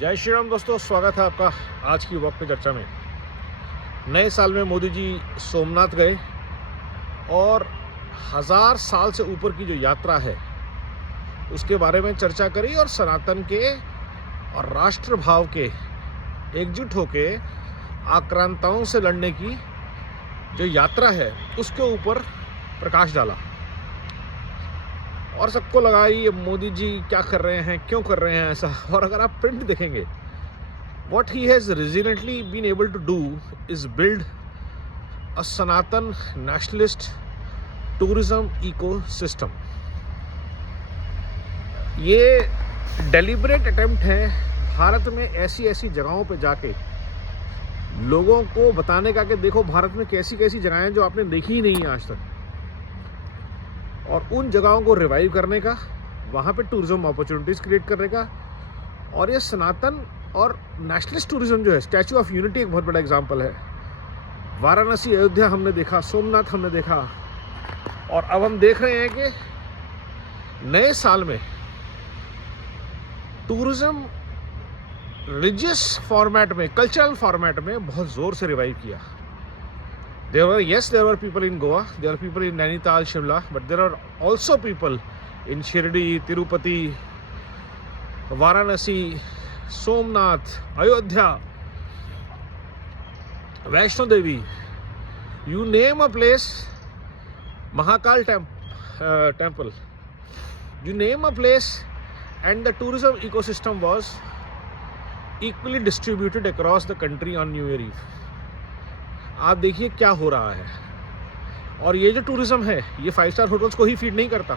जय श्री राम दोस्तों, स्वागत है आपका आज की वक्त पे चर्चा में। नए साल में मोदी जी सोमनाथ गए और 1000 साल से ऊपर की जो यात्रा है उसके बारे में चर्चा करी और सनातन के और राष्ट्र भाव के एकजुट होके आक्रांताओं से लड़ने की जो यात्रा है उसके ऊपर प्रकाश डाला। और सबको लगा ये मोदी जी क्या कर रहे हैं, क्यों कर रहे हैं ऐसा। और अगर आप प्रिंट देखेंगे, what he has resiliently been able to do is build a Sanatan nationalist tourism ecosystem। ये डेलिब्रेट अटेम्प्ट है भारत में ऐसी ऐसी जगहों पे जाके लोगों को बताने का कि देखो भारत में कैसी कैसी जगहें हैं जो आपने देखी ही नहीं है आज तक, और उन जगहों को रिवाइव करने का, वहाँ पे टूरिज्म अपॉर्चुनिटीज़ क्रिएट करने का। और ये सनातन और नेशनलिस्ट टूरिज्म जो है, स्टैचू ऑफ यूनिटी एक बहुत बड़ा एग्जांपल है। वाराणसी, अयोध्या हमने देखा, सोमनाथ हमने देखा, और अब हम देख रहे हैं कि नए साल में टूरिज्म रिलीजियस फॉर्मेट में, कल्चरल फॉर्मेट में बहुत ज़ोर से रिवाइव किया। There were people in Goa, there are people in Nainital, Shimla, but there are also people in Shirdi, Tirupati, Varanasi, Somnath, Ayodhya, Vaishno Devi. You name a place, Mahakal temple. You name a place, and the tourism ecosystem was equally distributed across the country on New Year Eve. आप देखिए क्या हो रहा है। और ये जो tourism है ये 5 स्टार होटल्स को ही फीड नहीं करता,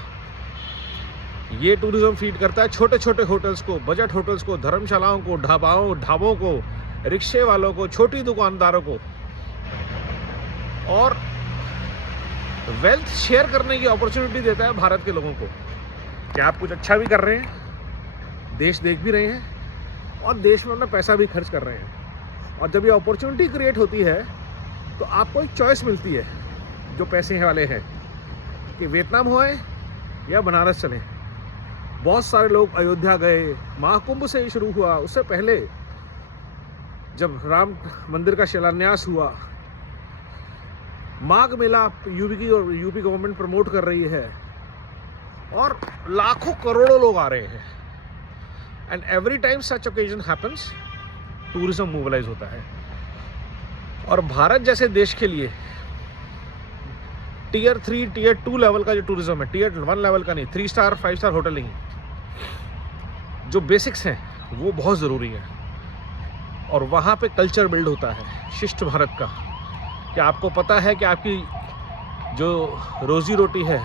ये टूरिज्म फीड करता है छोटे छोटे होटल्स को, बजट होटल्स को, धर्मशालाओं को, ढाबों को, रिक्शे वालों को, छोटी दुकानदारों को, और वेल्थ शेयर करने की अपॉर्चुनिटी देता है भारत के लोगों को कि आप कुछ अच्छा भी कर रहे हैं, देश देख भी रहे हैं और देश में अपना पैसा भी खर्च कर रहे हैं। और जब ये अपॉर्चुनिटी क्रिएट होती है तो आपको एक चॉइस मिलती है जो पैसे वाले हैं कि वियतनाम होए या बनारस चलें। बहुत सारे लोग अयोध्या गए, महाकुंभ से ही शुरू हुआ, उससे पहले जब राम मंदिर का शिलान्यास हुआ, Magh Mela UP government promote कर रही है और लाखों करोड़ों लोग आ रहे हैं। And every time such occasion happens, tourism mobilise होता है। और भारत जैसे देश के लिए टियर 3, टियर 2 लेवल का जो टूरिज्म है, टियर 1 लेवल का नहीं, 3 स्टार 5 स्टार होटल नहीं, जो बेसिक्स हैं वो बहुत ज़रूरी है। और वहाँ पे कल्चर बिल्ड होता है शिष्ट भारत का, कि आपको पता है कि आपकी जो रोजी रोटी है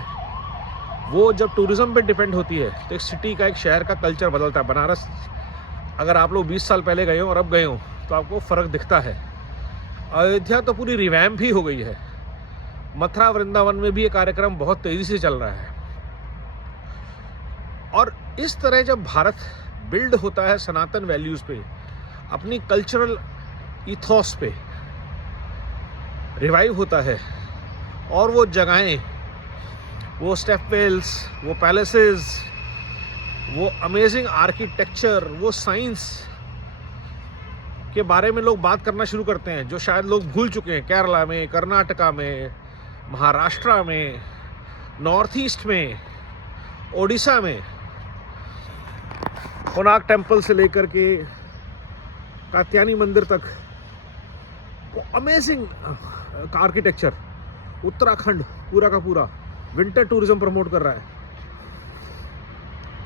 वो जब टूरिज्म पे डिपेंड होती है तो एक सिटी का, एक शहर का कल्चर बदलता है। बनारस अगर आप लोग 20 साल पहले गए हो और अब गए हो तो आपको फ़र्क दिखता है। अयोध्या तो पूरी रिवैम्प भी हो गई है। मथुरा, वृंदावन में भी ये कार्यक्रम बहुत तेज़ी से चल रहा है। और इस तरह जब भारत बिल्ड होता है सनातन वैल्यूज़ पे, अपनी कल्चरल इथॉस पे रिवाइव होता है, और वो जगहें, वो स्टेपवेल्स, वो पैलेसेस, वो अमेजिंग आर्किटेक्चर, वो साइंस के बारे में लोग बात करना शुरू करते हैं जो शायद लोग भूल चुके हैं। केरला में, कर्नाटका में, महाराष्ट्र में, नॉर्थ ईस्ट में, ओडिशा में, कोणार्क टेम्पल से लेकर के कात्यायनी मंदिर तक वो अमेजिंग आर्किटेक्चर। उत्तराखंड पूरा का पूरा विंटर टूरिज्म प्रमोट कर रहा है।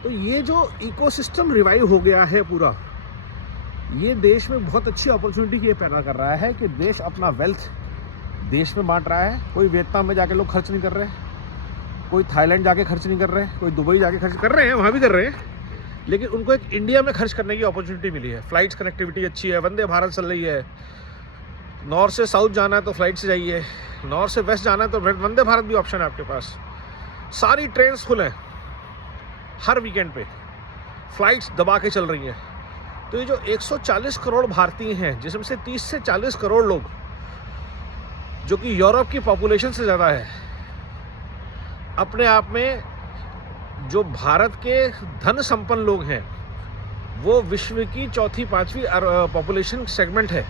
तो ये जो इकोसिस्टम रिवाइव हो गया है पूरा, ये देश में बहुत अच्छी अपॉर्चुनिटी ये पैदा कर रहा है कि देश अपना वेल्थ देश में बांट रहा है। कोई वियतनाम में जाके लोग खर्च नहीं कर रहे, कोई थाईलैंड जाके खर्च नहीं कर रहे, कोई दुबई जाके खर्च कर रहे हैं, वहाँ भी कर रहे हैं, लेकिन उनको एक इंडिया में खर्च करने की अपॉर्चुनिटी मिली है। फ्लाइट्स कनेक्टिविटी अच्छी है, वंदे भारत चल रही है। नॉर्थ से साउथ जाना है तो फ्लाइट से जाइए, नॉर्थ से वेस्ट जाना है तो वंदे भारत भी ऑप्शन है आपके पास। सारी ट्रेन फुल हैं, हर वीकेंड पे फ्लाइट्स दबा के चल रही हैं। तो ये जो 140 करोड़ भारतीय हैं, जिसमें से 30 से 40 करोड़ लोग, जो कि यूरोप की पॉपुलेशन से ज़्यादा है, अपने आप में जो भारत के धन संपन्न लोग हैं वो विश्व की चौथी पांचवी पॉपुलेशन सेगमेंट है।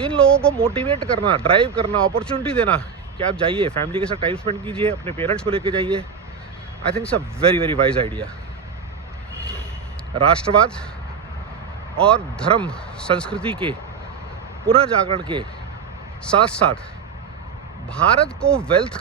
इन लोगों को मोटिवेट करना, ड्राइव करना, अपॉर्चुनिटी देना कि आप जाइए, फैमिली के साथ टाइम स्पेंड कीजिए, अपने पेरेंट्स को लेके जाइए। I think it's a very very wise idea. राष्ट्रवाद और धर्म संस्कृति के पुनर्जागरण के साथ साथ भारत को वेल्थ